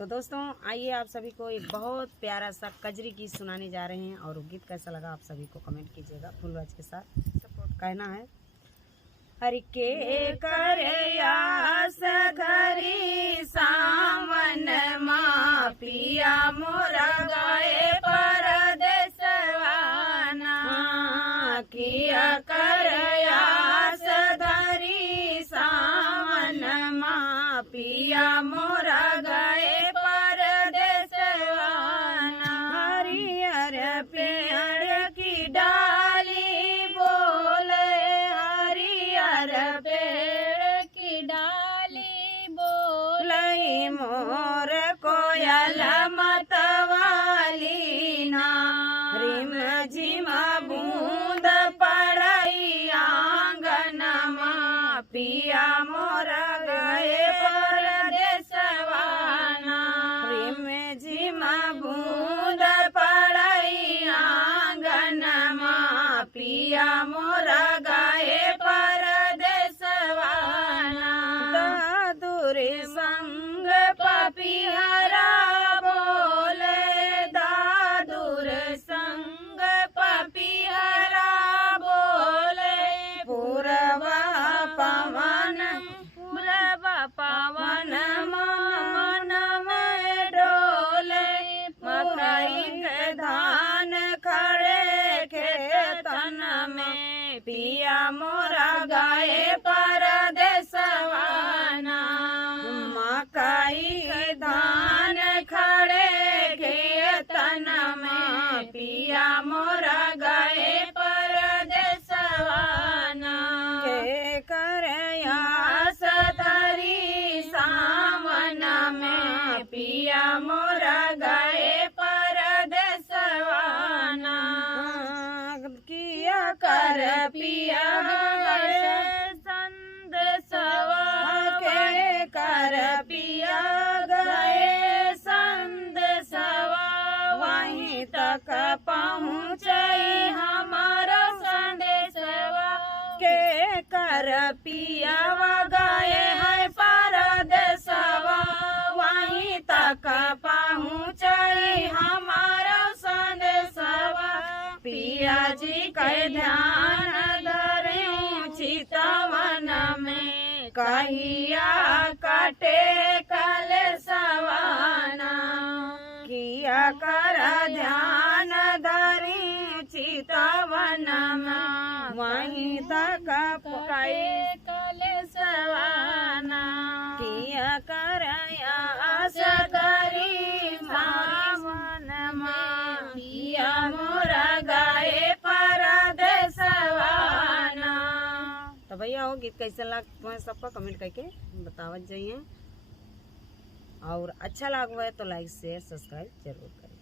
तो दोस्तों आइए आप सभी को एक बहुत प्यारा सा कजरी गीत सुनाने जा रहे हैं और गीत कैसा लगा आप सभी को कमेंट कीजिएगा। फुलबाज के साथ सपोर्ट कहना है। हरि के करयास घरी सावन माँ पिया मोरा गाए परदेसवाना किया करयास धरी सावन माँ पिया मोरा गाए परदेसवाना हरियर पेड़ की डाली बोले हरियर पेड़ की डाली बोले मोर कोयल मतवाली ना रिम झिम बूंद पड़ई आंगन माँ पिया मोर गए परदेसवाना रिम झिम बूंद पड़ई आंगन माँ पिया मोर गए परदेसवाना दादुरे संग पपिहरा बोले दादुर संग पपिहरा बोले पूरवा पवन मन में डोले मकई के धान खड़े खेतन में पिया मोरा गाए परदेसवाना मकई के धान खड़े खेतन में पिया मोरा गाए परदेसवाना के करयास धरी सावन में पिया मोरा गाए परदेसवाना किया कर पिया गए संदेशवा के कर पिया गए संदेशवा वहीं तक पहुँचे हमारा संदेशवा के कर पिया गए है परदेसवा वहीं तक पहुँचे हमारा संदेशवा पिया जी के ध्यान धरूं चितवन में कहिया कटे कलशवाना किया कर ध्यान धरी चितवन में वहीं तक पकाए कलशवाना किया कर आस धरी सावन में पिया मोरा गाए परदेसवाना। तो भैया हो गीत कैसे लगा सबका कमेंट करके बतावत जाइए और अच्छा लगा है तो लाइक शेयर सब्सक्राइब जरूर करें।